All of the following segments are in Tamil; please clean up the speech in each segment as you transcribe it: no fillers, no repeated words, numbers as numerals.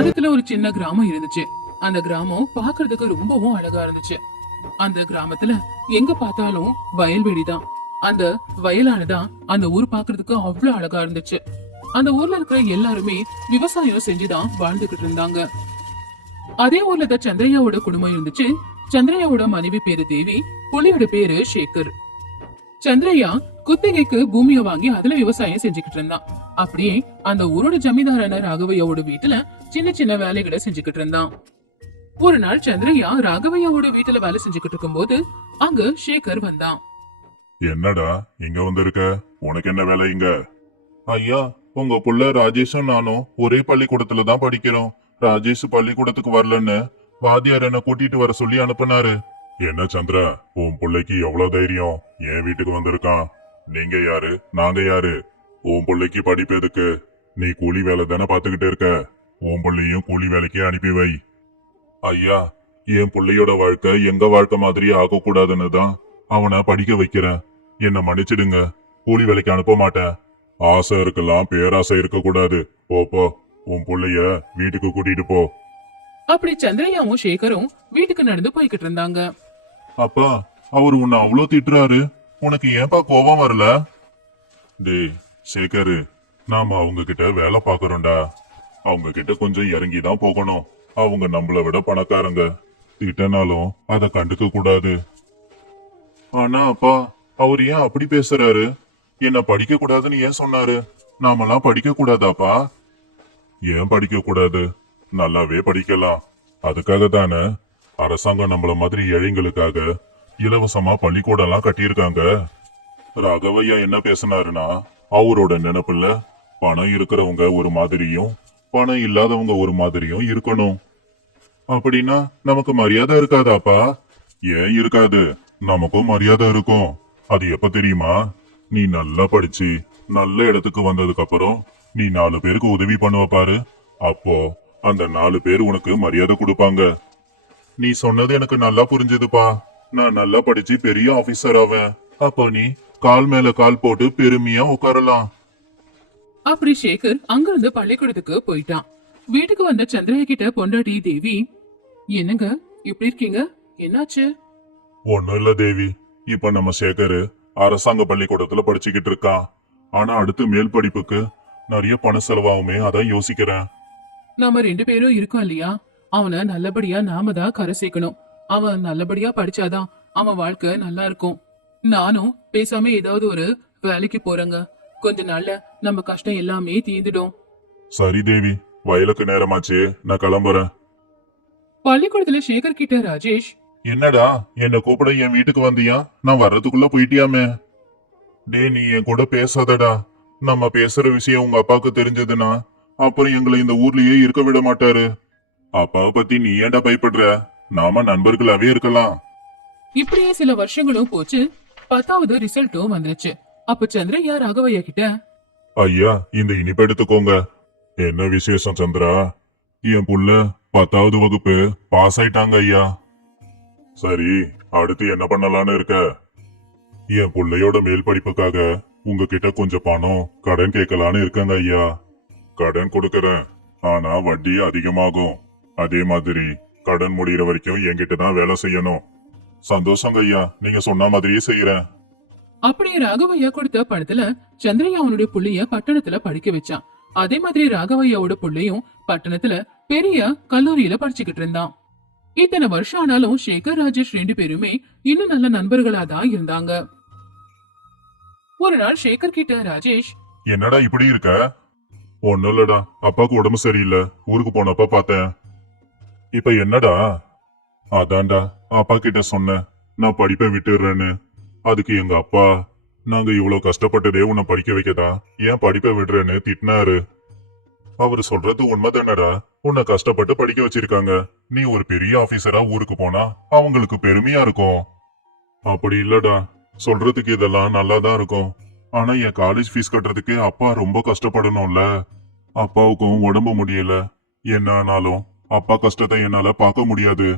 கிராமத்துல ஒரு சின்ன கிராமம் இருந்துச்சு. அந்த கிராமம் பாக்குறதுக்கு ரொம்பவும் அழகா இருந்துச்சு. அந்த கிராமத்துல எங்க பார்த்தாலும் வயல்வெளிதான். அந்த வயலானதான் அந்த ஊர் பாக்குறதுக்கு அவ்வளவு அழகா இருந்துச்சு. அந்த ஊர்ல இருக்கிற எல்லாருமே விவசாயம் செஞ்சுதான் வாழ்ந்துகிட்டு இருந்தாங்க. அதே ஊர்ல தான் சந்திரையாவோட குடும்பம் இருந்துச்சு. சந்திரையாவோட மனைவி பேரு தேவி, புள்ளியோட பேரு சேகர். சந்திரையா குத்தகைக்கு பூமியை வாங்கி அதுல விவசாயம் செஞ்சுக்கிட்டு இருந்தான். அப்படியே அந்த ஊரோட ஜமீன்தாரான ராகவையாவோட வீட்டுல சின்ன சின்ன வேலைகளை செஞ்சுக்கிட்டு இருந்தான். ஒரு நாள் சந்திரையா ராகவையாவோட வீட்டுல வேலை செஞ்சுக்கிட்டு இருக்கும் போது அங்க சேகர் வந்தான். என்னடா இங்க வந்திருக்க? உனக்கு என்ன வேலை இங்க? ஐயா, உங்க புள்ள ராஜேஷும் நானும் ஒரே பள்ளிக்கூடத்துல தான் படிக்கிறோம். ராஜேஷ் பள்ளிக்கூடத்துக்கு வரலன்னு வாத்தியார் என்ன கூட்டிட்டு வர சொல்லி அனுப்புனாரு. என்ன சந்திரா, உன் பிள்ளைக்கு எவ்வளவு தைரியம் என் வீட்டுக்கு வந்திருக்கான்? நீங்க யாரு, நாங்க யாரு? உன் பிள்ளைக்கு படிப்பு எதுக்கு? நீ கூலி வேலை தானே பாத்துக்கிட்டு இருக்க. உன் பிள்ளையும் கூலி வேலைக்கு அனுப்பி வை. ஐயா, என் பிள்ளையோட வாழ்க்கை எங்க வாழ்க்கை மாதிரி ஆகக்கூடாதுன்னு தான் அவனை படிக்க வைக்கிறேன். என்ன மன்னிச்சிடுங்க, கூலி வேலைக்கு அனுப்ப மாட்டேன். ஆசை இருக்கலாம், பேராசை இருக்க கூடாது. போ போ, உன் பிள்ளைய வீட்டுக்கு கூட்டிட்டு போ. அப்படி சந்திரையாவும் சேகரும் வீட்டுக்கு நடந்து போய்கிட்டு இருந்தாங்க. அப்பா, அவரு உன்னை அவ்வளோ திட்டுறாரு, உனக்கு ஏன்பா கோபம் வரல? டேய் சேகரு, நாம அவங்க கிட்ட வேலை பாக்குறோம்டா. அவங்க கிட்ட கொஞ்சம் இறங்கிதான் போகணும். அவங்க நம்மள விட பணக்காரங்க. திட்டனாலும் அத கண்டுக்க கூடாது. ஆனா அப்பா, அவர் ஏன் அப்படி பேசுறாரு? என்ன படிக்க கூடாதுன்னு ஏன் சொன்னாரு? நாமெல்லாம் படிக்க கூடாதாப்பா? ஏன் படிக்க கூடாது? நல்லாவே படிக்கலாம். அதுக்காக தானே அரசாங்கம் நம்மள மாதிரி ஏழைங்களுக்காக இலவசமா பள்ளிக்கூடம் எல்லாம் கட்டியிருக்காங்க. ராகவையா என்ன பேசினாருன்னா, அவரோட நினைப்புல பணம் இருக்கிறவங்க ஒரு மாதிரியும் பணம் இல்லாதவங்க ஒரு மாதிரியும் இருக்கணும். அப்படின்னா நமக்கு மரியாதை இருக்காதாப்பா? ஏன் இருக்காது? நமக்கும் மரியாதை இருக்கும். அது எப்ப தெரியுமா? நீ நல்லா படிச்சு நல்ல இடத்துக்கு வந்ததுக்கு அப்புறம் நீ 4 பேருக்கு உதவி பண்ணுவ பாரு. அப்போ அந்த 4 பேர் உனக்கு மரியாதை கொடுப்பாங்க. நீ சொன்னது எனக்கு நல்லா புரிஞ்சதுப்பா. நான் நல்லா படிச்சு பெரிய ஆபீசர் ஆவேன். அப்போ நீ கால் மேல கால் போட்டு பெருமையா உட்காரலாம். அப்படி சேகர் அங்கிருந்து பள்ளிக்கூடத்துக்கு போயிட்டான். வீட்டுக்கு வந்த சந்திரையா கிட்ட பொண்டாட்டி தேவி, என்னங்க இப்படி இருக்கீங்க, என்னாச்சு? ஒண்ணும் இல்ல தேவி, இப்ப நம்ம சேகரு அரசாங்க பள்ளிக்கூடத்துல படிச்சுக்கிட்டு இருக்கான். ஆனா அடுத்து மேல் படிப்புக்கு நிறைய பண செலவாகுமே, அதான் யோசிக்கிறேன். நாம 2 பேரும் இருக்கோம் இல்லையா? அவனை நல்லபடியா நாம தான் கரை சேர்க்கணும். அவன் நல்லபடியா படிச்சாதான் அவன் வாழ்க்கை நல்லா இருக்கும். நானும் பேசாம ஏதாவது ஒரு வேலைக்கு போறேங்க. கொஞ்ச நாள்ல நம்ம கஷ்டம் எல்லாமே தீர்ந்துடும். சரி தேவி, வயலுக்கு நேரமாச்சு, நான் கிளம்புறேன். பள்ளிக்கூடத்துல சேகர் கிட்ட ராஜேஷ், என்னடா என்ன கூப்பிட என் வீட்டுக்கு வந்தியா? நான் வர்றதுக்குள்ள போயிட்டியாமே. டே, நீ என் கூட பேசாதடா. நம்ம பேசுற விஷயம் உங்க அப்பாவுக்கு தெரிஞ்சதுன்னா அப்புறம் எங்களை இந்த ஊர்லயே இருக்க விட மாட்டாரு. அப்பாவை பத்தி நீ ஏன்டா பயப்படுற? நாம நண்பர்களாவே இருக்கலாம். இப்படியே சில வருஷங்களும் போச்சு. 10வது ரிசல்ட்டும் வந்துருச்சு. அப்ப சந்திரையா ராகவையா கிட்ட, ஐயா, இந்த இனிப்பு எடுத்துக்கோங்க. என்ன விசேஷம் சந்திரா? என் புள்ள 10வது வகுப்பு பாஸ் ஆயிட்டாங்க ஐயா. சரி, அடுத்து என்ன பண்ணலான்னு இருக்க? என் புள்ளையோட மேல் படிப்புக்காக உங்ககிட்ட கொஞ்சம் பணம் கடன் கேட்கலான்னு இருக்கங்க ஐயா. கடன் கொடுக்கறேன், ஆனா வட்டி அதிகமாகும். அதே மாதிரி கடன் முடிகிற வரைக்கும் என்கிட்ட தான் வேலை செய்யணும். சந்தோஷங்க ஐயா, நீங்க சொன்ன மாதிரியே செய்யறேன். அப்படியே ராகவையா கொடுத்த பணத்துல சந்திரையா அவனுடைய புள்ளைய பட்டணத்துல படிக்க வச்சான். அதே மாதிரி ராகவையாவோட புள்ளையும் பட்டணத்துல பெரிய கல்லூரியில படிச்சுக்கிட்டு இருந்தான். இத்தனை வருஷம் ஆனாலும் சேகர் ராஜேஷ் 2 பேருமே இன்னும் நல்ல நண்பர்களா தான் இருந்தாங்க. ஒரு நாள் சேகர் கிட்ட ராஜேஷ், என்னடா இப்படி இருக்க? ஒன்னும் இல்லடா, அப்பாவுக்கு உடம்பு சரியில்லை, ஊருக்கு போனப்ப பார்த்தேன். இப்ப என்னடா? அதான்டா, அப்பா கிட்ட சொன்னேன் நான் படிப்பை விட்டுடுறேன்னு. அதுக்கு எங்க அப்பா, நாங்க இவ்வளவு கஷ்டப்பட்டதே உன்னை படிக்க வைக்கதா, ஏன் படிப்பை விடுறேன்னு திட்டினாரு. அவரு சொல்றது உண்மைதானடா. உன்னை கஷ்டப்பட்டு படிக்க வச்சிருக்காங்க. நீ ஒரு பெரிய ஆபீசரா ஊருக்கு போனா அவங்களுக்கு பெருமையா இருக்கும். அப்படி இல்லடா, சொல்றதுக்கு இதெல்லாம் நல்லாதான் இருக்கும். ஆனா என் காலேஜ் ஃபீஸ் கட்டுறதுக்கு அப்பா ரொம்ப கஷ்டப்படணும்ல. அப்பாவுக்கும் உடம்பு முடியல. என்ன ஆனாலும் அப்பா கஷ்டத்தை என்னால பார்க்க முடியாது.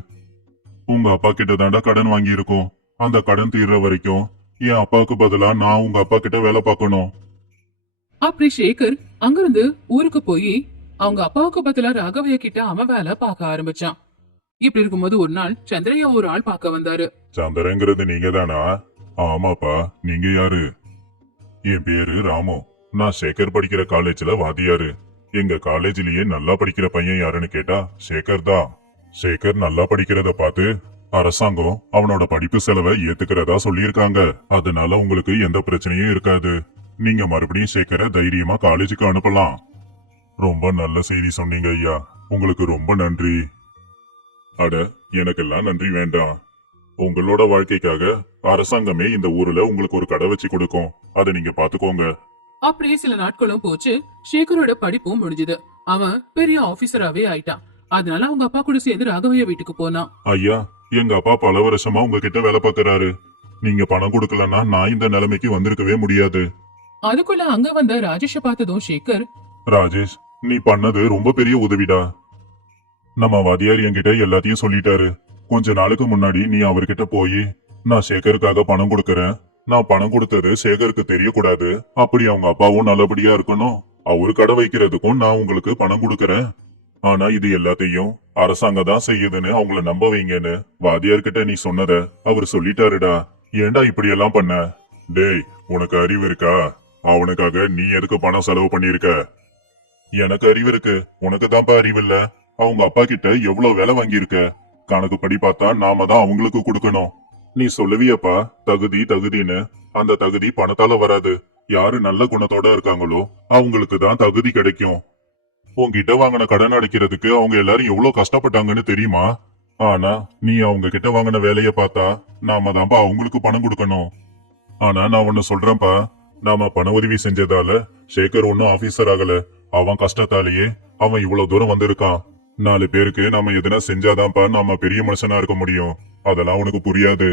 உங்க அப்பா கிட்ட தாண்டா கடன் வாங்கி இருக்கோம். அந்த கடன் தீர்ற வரைக்கும் என் அப்பாவுக்கு பதிலா நான் உங்க அப்பா கிட்ட வேலை பார்க்கணும். அப்படி சேகர் அங்கிருந்து ஊருக்கு போய் அவங்க அப்பாவுக்கு பதிலா ராகவையா கிட்ட அவன் வேலை பார்க்க ஆரம்பிச்சான். இப்படி இருக்கும்போது ஒரு நாள் சந்திரையா ஒரு ஆள் பார்க்க வந்தாரு. சந்திரங்கிறது நீங்க தானா? ஆமாப்பா, நீங்க யாரு? என் பேரு ராமு. நான் சேகர் படிக்கிற காலேஜ்ல வாதியாரு. எங்க காலேஜ்லயே நல்லா படிக்கிற பையன் யாருன்னு கேட்டா சேகர் தான். சேகர் நல்லா படிக்கிறத பார்த்து அரசாங்கம் அவனோட படிப்பு செலவை ஏத்துக்கிறதா சொல்லியிருக்காங்க. அதனால உங்களுக்கு எந்த பிரச்சனையும் இருக்காது. நீங்க மறுபடியும் சேகரை தைரியமா காலேஜுக்கு அனுப்பலாம். ரொம்ப நல்ல செய்தி சொன்னீங்க ஐயா. உங்களுக்கு ரொம்ப நன்றி. அட, எனக்கெல்லாம் நன்றி வேண்டாம். உங்களோட வாழ்க்கைக்காக அரசாங்கமே இந்த ஊர்ல உங்களுக்கு ஒரு கடை வச்சு கொடுக்கும். அதை நீங்க பாத்துக்கோங்க. அப்படியே சில நாட்களும் போச்சு. சேகரோட படிப்பும் முடிஞ்சது. அவன் பெரிய ஆபீசராவே ஆயிட்டான். அதனால அவங்க அப்பா கூட சேர்ந்து ராகவையா வீட்டுக்கு போனான். ஐயா, எங்க அப்பா பல வருஷமா உங்ககிட்ட வேலை பார்க்கறாரு. நீங்க பணம் கொடுக்கலன்னா நான் இந்த நிலைமைக்கு வந்திருக்கவே முடியாது. அதுக்குள்ள அங்க வந்த ராஜேஷ பார்த்ததும் சேகர், ராஜேஷ், நீ பண்ணது ரொம்ப பெரிய உதவிடா. நம்ம வாதியார் என்கிட்ட எல்லாத்தையும் சொல்லிட்டாரு. கொஞ்ச நாளுக்கு முன்னாடி நீ அவர்கிட்ட போய் நான் சேகருக்காக பணம் கொடுக்கறேன், நான் பணம் கொடுத்தது சேகருக்கு தெரியக்கூடாது, அப்படி அவங்க அப்பாவும் நல்லபடியா இருக்கணும், அவரு கடை வைக்கிறதுக்கும் நான் உங்களுக்கு பணம் கொடுக்கறேன், ஆனா இது எல்லாத்தையும் அரசாங்கம் தான் செய்யுதுன்னு அவங்கள நம்ப வைங்கன்னு வாதியார்கிட்ட நீ சொன்னத அவர் சொல்லிட்டாருடா. ஏன்டா இப்படி எல்லாம் பண்ண? டேய், உனக்கு அறிவு இருக்கா? அவனுக்காக நீ எதுக்கு பணம் செலவு பண்ணிருக்க? எனக்கு அறிவு இருக்கு, உனக்கு தான்ப்பா அறிவு இல்ல. அவங்க அப்பா கிட்ட எவ்வளவு வேலை வாங்கியிருக்க. கணக்கு படி பார்த்தா நாம தான் அவங்களுக்கு கொடுக்கணும். நீ சொல்லுவியப்பா தகுதி தகுதின்னு. அந்த தகுதி பணத்தால வராது. யாரு நல்ல குணத்தோட இருக்காங்களோ அவங்களுக்கு தான் தகுதி கிடைக்கும். உன்கிட்ட வாங்கின கடன் அடைக்கிறதுக்கு அவங்க எல்லாரும் எவ்வளவு கஷ்டப்பட்டாங்கன்னு தெரியுமா? ஆனா நீ அவங்க கிட்ட வாங்கின வேலைய பார்த்தா நாம தான்ப்பா அவங்களுக்கு பணம் கொடுக்கணும். ஆனா நான் ஒன்னு சொல்றேன்ப்பா, நாம பண உதவி செஞ்சதால சேகர் ஒன்னும் ஆபீசர் ஆகல. அவன் கஷ்டத்தாலேயே அவன் இவ்வளவு தூரம் வந்திருக்கான். 4 பேருக்கு நாம எதனா செஞ்சாதான்ப்பா நாம பெரிய மனுஷனா இருக்க முடியும். அதெல்லாம் உனக்கு புரியாது.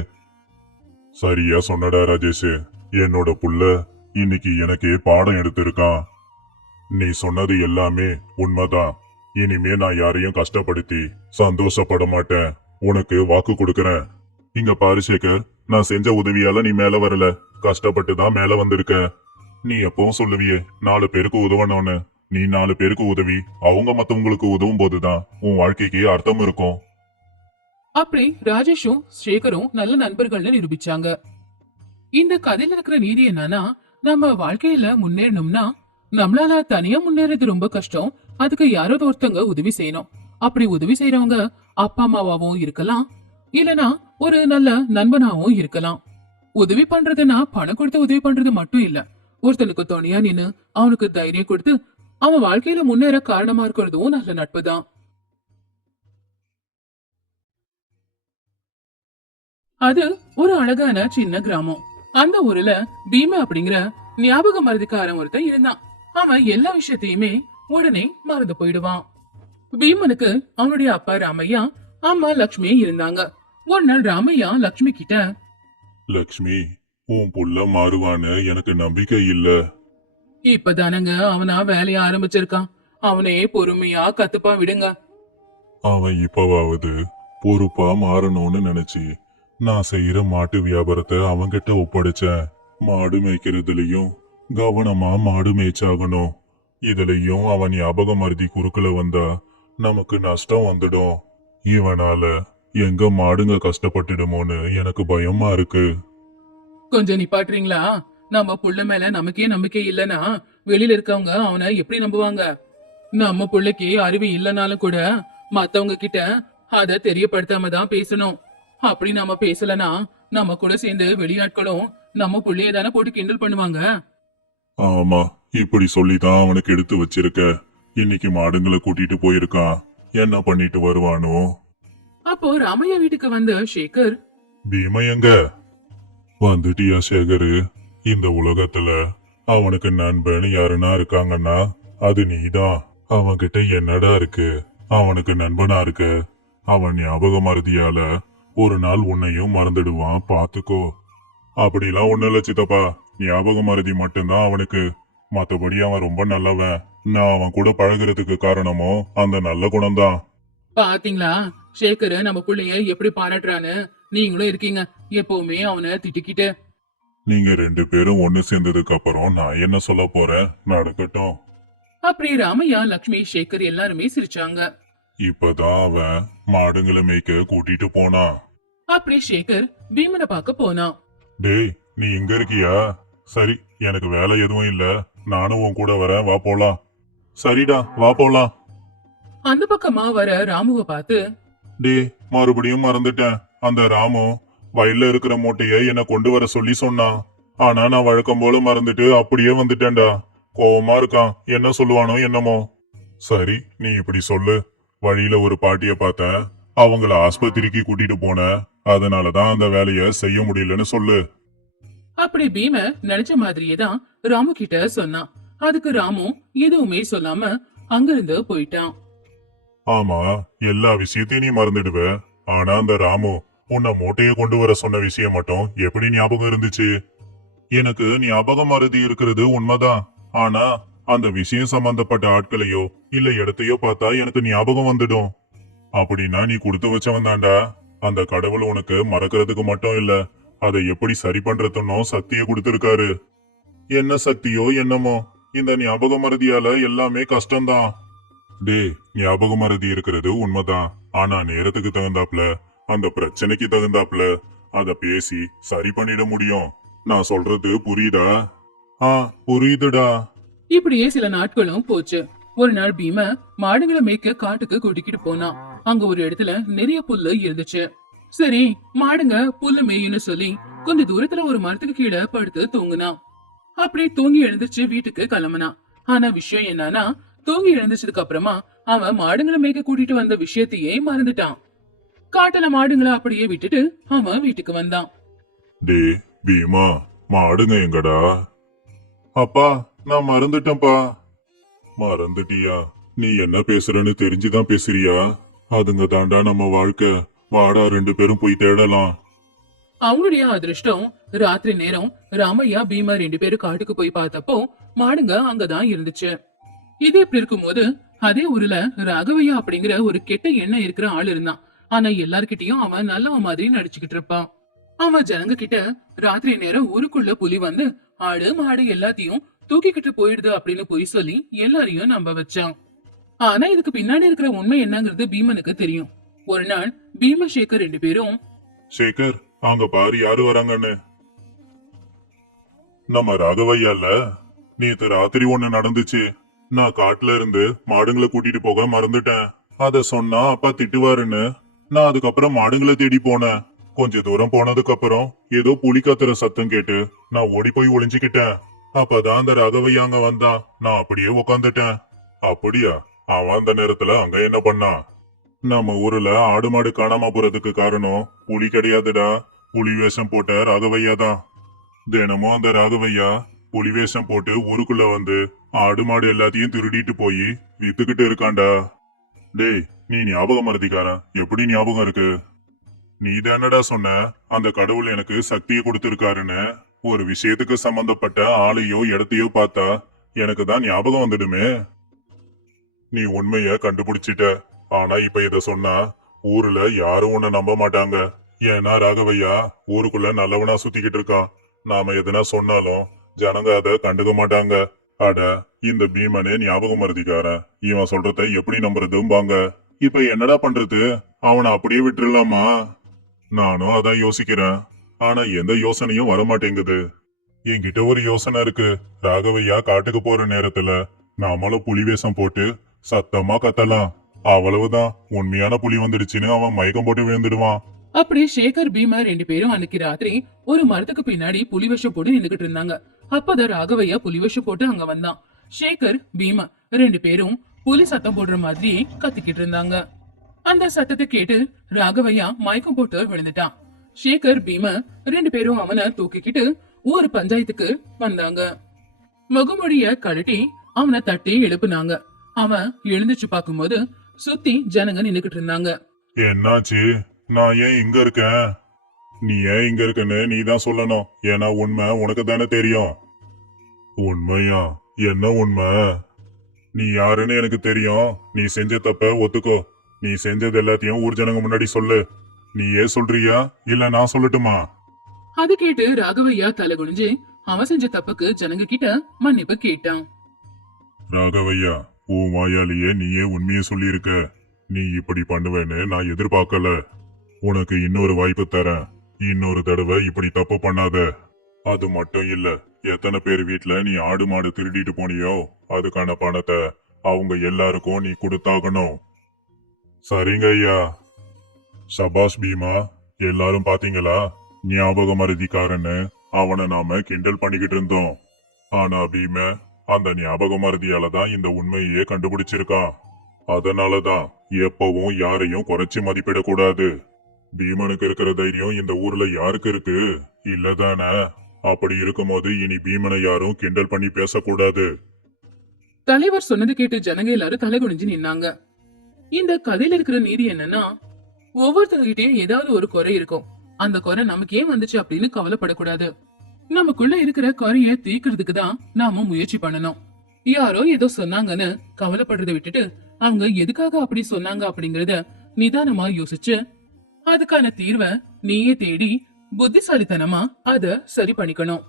சரியா சொன்னடா ராஜேஷ். என்னோட புள்ள இன்னைக்கு எனக்கே பாடம் எடுத்திருக்கான். நீ சொன்னது எல்லாமே உண்மைதான். இனிமே நான் யாரையும் கஷ்டப்படுத்தி சந்தோஷப்பட மாட்டேன். உனக்கு வாக்கு கொடுக்கறேன். இங்க பாரு சேகர், நான் செஞ்ச உதவியால நீ மேல வரல, கஷ்டப்பட்டு தான் மேல வந்திருக்க. நீ எப்பவும் சொல்லுவியே 4 பேருக்கு உதவணும்னு. நீ 4 பேருக்கு உதவி அவங்க மத்தவங்களுக்கு உதவும் போதுதான் உன் வாழ்க்கைக்கு அர்த்தம் இருக்கும். அப்படி ராஜேஷும் சேகரும் நல்ல நண்பர்கள்னு நிரூபிச்சாங்க. இந்த கதையில இருக்கிற நீதி என்னன்னா, நம்ம வாழ்க்கையில முன்னேறணும்னா நம்மளால தனியா முன்னேறது ரொம்ப கஷ்டம். அதுக்கு யாராவது ஒருத்தங்க உதவி செய்யணும். அப்படி உதவி செய்யறவங்க அப்பா அம்மாவாவும் இருக்கலாம், இல்லனா ஒரு நல்ல நண்பனாவும் இருக்கலாம். உதவி பண்றதுன்னா பணம் கொடுத்து உதவி பண்றது மட்டும் இல்ல. ஒருத்தனுக்கு துணையா நின்னு அவனுக்கு தைரியம் கொடுத்து அவன் வாழ்க்கையில முன்னேற காரணமா இருக்கிறதும் நல்ல நட்பு தான். அது ஒரு அழகான சின்ன கிராமம். அந்த ஊர்ல பீமா அப்படிங்கிற ஞாபக மருதிக்காரன் ஒருத்தன் இருந்தான். அவன் எல்லா விஷயத்தையுமே உடனே மறந்து போயிடுவான். பீமனுக்கு அவனுடைய அப்பா ராமையா, அம்மா லக்ஷ்மி இருந்தாங்க. ஒரு நாள் ராமையா லக்ஷ்மி கிட்ட, லக்ஷ்மி, உன் புள்ள மாறுவான்னு எனக்கு நம்பிக்கை இல்ல. இப்பதானங்க அவனா வேலைய ஆரம்பிச்சிருக்கான், அவனே பொறுமையா கத்துப்பா விடுங்க. அவன் இப்பவாவது பொறுப்பா மாறணும்னு நினைச்சு நான் செய்யற மாட்டு வியாபாரத்தை அவன்கிட்ட ஒப்படைச்சேன். மாடு மேய்க்கிறதுலயும் கவனமா மாடு மேய்ச்சாகணும். இதுலயும் அவன் ஞாபகம் மருதி குறுக்கல வந்தா நமக்கு நஷ்டம் வந்துடும். இவனால எங்க மாடுங்க கஷ்டப்பட்டுடுமோன்னு எனக்கு பயமா இருக்கு. கொஞ்சம் நிப்பாட்டுறீங்களா? நம்ம புள்ள மேல நமக்கே நம்பிக்கை இல்லனா வெளியில இருக்கவங்க அவனை எப்படி நம்புவாங்க? நம்ம புள்ளைக்கு அறிவு இல்லனாலும் கூட மத்தவங்க கிட்ட அத தெரியப்படுத்தாம தான் பேசணும். அப்படி நாம பேசலனா நம்ம கூட சேர்ந்து வெளியாட்களும் நம்ம புள்ளைய தானே போட்டு கிண்டல் பண்ணுவாங்க. ஆமா, இப்படி சொல்லிதான் அவனுக்கு எடுத்து வச்சிருக்க. இன்னைக்கு மாடுங்களை கூட்டிட்டு போயிருக்கான். என்ன பண்ணிட்டு வருவானோ? அப்போ ராமையா வீட்டுக்கு வந்த சேகர், பீமா எங்க? வந்துட்டியா சேகரு? இந்த உலகத்துல அவனுக்கு நண்பன் யாருன்னா இருக்காங்கன்னா அது நீதான். அவன்கிட்ட என்னடா இருக்கு? அவனுக்கு நண்பனா இருக்க. அவன் ஞாபக மறதியால ஒரு நாள் உன்னையும் மறந்துடுவான், பாத்துக்கோ. அப்படிலாம் ஒண்ணு இல்ல சித்தப்பா, ஞாபக மறதி மட்டும்தான் அவனுக்கு. மத்தபடி அவன் ரொம்ப நல்லவன். நான் அவன் கூட பழகுறதுக்கு காரணமோ அந்த நல்ல குணம்தான். பாத்தீங்களா சேகர் நம்ம புள்ளைய எப்படி பாராட்டுறான்னு? நீங்களும் இருக்கீங்க எப்பவுமே அவனை திட்டிக்கிட்டு. நீங்க 2 பேரும் ஒண்ணு சேர்ந்ததுக்கு அப்புறம் நான் என்ன சொல்ல போறேன்? நடக்கட்டும். அப்படி ராமையா, லக்ஷ்மி, சேகர் எல்லாருமே சிரிச்சாங்க. இப்பதான் அவன் மாடுங்களை மேய்க்க கூட்டிட்டு போனான். அப்படி சேகர் பீமனை பார்க்க போனான். டேய், நீ இங்க இருக்கியா? சரி, எனக்கு வேலை எதுவும் இல்ல, நானும் உன் கூட வரேன், வா போலாம். சரிடா, வா போலாம். அந்த பக்கமா வர ராமுவை பார்த்து, டேய், மறுபடியும் மறந்துட்டேன். அந்த ராமு வயல்ல இருக்கிற மூட்டைய என்ன கொண்டு வர சொல்லி சொன்னான். ஆனா நான் வழக்கம் போல மறந்துட்டு அப்படியே வந்துட்டேன்டா. கோவமா இருக்கான், என்ன சொல்லுவானோ என்னமோ. சரி, நீ இப்படி சொல்லு. வழியில ஒரு பாட்டிய பார்த்தேன், அவங்கள ஆஸ்பத்திரிக்கு கூட்டிட்டு போனேன், அதனாலதான் அந்த வேலைய செய்ய முடியலன்னு சொல்லு. அப்படி பீம நினைச்ச மாதிரியே தான் ராமு கிட்ட சொன்னான். அதுக்கு ராமு எதுவுமே சொல்லாம அங்கிருந்து போயிட்டான். ஆமா, எல்லா விஷயத்தையும் நீ மறந்துடுவ. ஆனா அந்த ராமு உன்னை மூட்டைய கொண்டு வர சொன்ன விஷயம் மட்டும் எப்படி ஞாபகம் இருந்துச்சு? எனக்கு ஞாபகம் மறதி இருக்கிறது உண்மைதான். ஆனா அந்த விஷயம் சம்பந்தப்பட்ட ஆட்களையோ இல்ல இடத்தையோ பார்த்தா எனக்கு ஞாபகம் வந்துடும். அப்படின்னா நீ கொடுத்து வச்சவன் தான்டா. அந்த கடவுள் உனக்கு மறக்கிறதுக்கு மட்டும் இல்ல, அதை எப்படி சரி பண்றதுன்னோ சக்தியை கொடுத்திருக்காரு. என்ன சக்தியோ என்னமோ, இந்த ஞாபக மறதியால எல்லாமே கஷ்டம்தான். டே, ஞாபக மறதி இருக்கிறது உண்மைதான். ஆனா நேரத்துக்கு தகுந்தாப்ல, அந்த பிரச்சனைக்கு தகுந்தாப்ல அத பேசி சரி பண்ணிட முடியும். நான் சொல்றது புரியுதா? புரியுதுடா. இப்படியே சில நாட்களும் போச்சு. ஒரு நாள் பீம மாடுகளை மேய்க்க காட்டுக்கு கூட்டிக்கிட்டு போனான். அங்க ஒரு இடத்துல நிறைய புல்லு இருந்துச்சு. சரி, மாடுங்க புல்லு மேயுன்னு சொல்லி கொஞ்ச தூரத்துல ஒரு மரத்துக்கு கீழே படுத்து தூங்குனான். அப்படியே தூங்கி எழுந்துச்சு வீட்டுக்கு கிளம்புனான். ஆனா விஷயம் என்னன்னா, தூங்கி எழுந்துச்சதுக்கு அப்புறமா அவன் மாடுங்களை மேய்க்க கூட்டிட்டு வந்த விஷயத்தையே மறந்துட்டான். காட்டுல மாடுங்களை அப்படியே விட்டுட்டு அவன் வீட்டுக்கு வந்தான். டே பீமா, மாடுங்க எங்கடா? அப்பா, நான் மறந்துட்டேன்ப்பா. மறந்துட்டியா? நீ என்ன பேசுறன்னு தெரிஞ்சுதான் பேசுறியா? அதுங்க தாண்டா நம்ம வாழ்க்கை. வாடா, 2 பேரும் போய் தேடலாம். அவனுடைய அதிர்ஷ்டம், ராத்திரி நேரம் ராமையா பீமா 2 பேரும் காட்டுக்கு போய் பார்த்தப்போ மாடுங்க அங்கதான் இருந்துச்சு. இது எப்படி இருக்கும்போது அதே ஊர்ல ராகவையா அப்படிங்கிற ஒரு கெட்ட எண்ணம் இருக்கிற ஆள் இருந்தான். ஆனா எல்லார்கிட்டயும் அவன் நல்லவன் மாதிரி நடிச்சுக்கிட்டு இருப்பான். அவன் ஜனங்க கிட்ட ராத்திரி நேரம் ஊருக்குள்ள புலி வந்து ஆடு மாடு எல்லாத்தையும் தூக்கிக்கிட்டு போயிடுது அப்படின்னு பொய் சொல்லி எல்லாரையும் நம்ப வச்சான். ஆனா இதுக்கு பின்னாடி இருக்கிற உண்மை என்னங்கிறது பீமனுக்கு தெரியும். ஒரு நாள் பீமசேகர் 2 பேரும், சேகர், அங்க பாரு யாரு வராங்கன்னு. நம்ம ராகவையால நேத்து ராத்திரி ஒண்ணு நடந்துச்சு. நான் காட்டுல இருந்து மாடுங்களை கூட்டிட்டு போக மறந்துட்டேன். அத சொன்னா அப்பா திட்டுவாருன்னு நான் அதுக்கப்புறம் மாடுங்களை தேடி போனேன். கொஞ்ச தூரம் போனதுக்கு அப்புறம் ஏதோ புலி கத்துற சத்தம் கேட்டு நான் ஓடி போய் ஒளிஞ்சுக்கிட்டேன். அப்பதான் அந்த ராகவையா அங்க வந்தான். நான் அப்படியே உக்காந்துட்டேன். அப்படியா? அவன் அந்த நேரத்துல அங்க என்ன பண்ணான்? நம்ம ஊர்ல ஆடு மாடு காணாம போறதுக்கு காரணம் புலி கிடையாதுடா, புலி வேஷம் போட்ட ராகவையா தான். தினமும் அந்த ராகவையா புலி வேஷம் போட்டு ஊருக்குள்ள வந்து ஆடு மாடு எல்லாத்தையும் திருடிட்டு போய் வித்துக்கிட்டு இருக்கான்டா. டேய், நீ ஞாபகம் மறதிக்காரன், எப்படி ஞாபகம் இருக்கு? நீ தானடா சொன்ன அந்த கடவுள் எனக்கு சக்தியை கொடுத்திருக்காருன்னு. ஒரு விஷயத்துக்கு சம்பந்தப்பட்ட ஆளையோ இடத்தையோ பார்த்தா எனக்கு தான் ஞாபகம் வந்துடுமே. நீ உண்மைய கண்டுபிடிச்சிட்ட. ஆனா இப்ப இத சொன்னா ஊர்ல யாரும் உன்னை நம்ப மாட்டாங்க. ஏன்னா ராகவையா ஊருக்குள்ள நல்லவனா சுத்திக்கிட்டு இருக்கான். நாம எதுனா சொன்னாலும் ஜனங்க அத கண்டுக்க மாட்டாங்க. அட, இந்த பீமனே ஞாபகம் மறதிக்காரன், இவன் சொல்றத எப்படி நம்புறதும்பாங்க. இப்ப என்னடா பண்றது? அவனை அப்படியே விட்டுறலாமா? நானும் அதான் யோசிக்கிறேன். ஆனா எந்த யோசனையும் வரமாட்டேங்குது. என்கிட்ட ஒரு யோசனை இருக்கு. ராகவையா காட்டுக்கு போற நேரத்துல நாமளும் புலி வேஷம் போட்டு சத்தமா கத்தலாம். அவ்வளவுதான், உண்மையான புலி வந்துடுச்சுன்னு அவன் மயக்கம் போட்டு விழுந்துடுவான். அப்படி சேகர் பீமா 2 பேரும் அன்னைக்கு ராத்திரி ஒரு மரத்துக்கு பின்னாடி புலி வேஷம் போட்டு நின்னுகிட்டு இருந்தாங்க. அப்பதான் ராகவையா புலி வேஷம் போட்டு அங்க வந்தான். சேகர் பீமா 2 பேரும் புலி சத்தம் போடுற மாதிரி கத்திக்கிட்டு இருந்தாங்க. அந்த சத்தத்தை கேட்டு ராகவையா மயக்கம் போட்டு விழுந்துட்டான். சேகர் பீமா 2 பேரும் அவனை தூக்கிக்கிட்டு ஊர் பஞ்சாயத்துக்கு வந்தாங்க. முகமொழிய கழட்டி அவனை தட்டி எழுப்புனாங்க. அவன் எழுந்துச்சு பார்க்கும்போது சுத்தி ஜனங்க நின்னுகிட்டு இருந்தாங்க. என்னாச்சு? நான் ஏன் இங்க இருக்கேன்? நீ ஏன் இங்க இருக்கன்னு நீ தான் சொல்லணும். ஏன்னா உண்மை உனக்கு தானே தெரியும். உண்மையா? என்ன உண்மை? நீ யாருன்னு எனக்கு தெரியும். நீ செஞ்ச தப்ப ஒத்துக்கோ. நீ செஞ்சது எல்லாத்தையும் ஊர் ஜனங்க முன்னாடி சொல்லு. நீ ஏன் சொல்றியா இல்ல நான் சொல்லட்டுமா? அது கேட்டு ராகவையா தலை குனிஞ்சு அவன் செஞ்ச தப்புக்கு ஜனங்க கிட்ட மன்னிப்பு கேட்டான். ராகவையா, உன் வாயாலேயே நீயே உண்மையை சொல்லியிருக்க. நீ இப்படி பண்ணுவேன்னு நான் எதிர்பார்க்கல. உனக்கு இன்னொரு வாய்ப்பு தரேன். இன்னொரு தடவை இப்படி தப்பு பண்ணாத. அது மட்டும் இல்ல, எத்தனை பேர் வீட்ல நீ ஆடு மாடு திருடிட்டு போனியோ அதுக்கான பணத்தை அவங்க எல்லாருக்கும் நீ கொடுத்தாகணும். சரிங்க ஐயா. சபாஸ் பீமா, எல்லாரும் பாத்தீங்களா? ஞாபக மருதிக்காரன்னு அவனை நாம கிண்டல் பண்ணிக்கிட்டு இருந்தோம். ஆனா பீம அந்த ஞாபக மருதியால தான் இந்த உண்மையே கண்டுபிடிச்சிருக்கான். அதனாலதான் எப்பவும் யாரையும் குறைச்சு மதிப்பிடக்கூடாது. பீமனுக்கு இருக்கிற தைரியம் இந்த ஊர்ல யாருக்கு இருக்கு? இல்லதானே? அப்படி இருக்கும்போது இனி பீமனை யாரும் கிண்டல் பண்ணி பேசக்கூடாது. தலைவர் சொன்னது கேட்டு ஜனங்க எல்லாரும் தலை குனிஞ்சு நின்னாங்க. இந்த கதையில இருக்கிற நீதி என்னன்னா, ஒவ்வொருத்தங்க கிட்டயும் ஏதாவது ஒரு குறை இருக்கும். அந்த குறை நமக்கு ஏன் வந்துச்சு அப்படின்னு கவலைப்படக்கூடாது. நமக்குள்ள இருக்கிற குறைய தீர்க்கறதுக்கு தான் நாம முயற்சி பண்ணணும். யாரோ ஏதோ சொன்னாங்கன்னு கவலைப்படுறதை விட்டுட்டு அவங்க எதுக்காக அப்படி சொன்னாங்க அப்படிங்கறத நிதானமா யோசிச்சு அதுக்கான தீர்வை நீயே தேடி புத்திசாலித்தனமா அத சரி பண்ணிக்கணும்.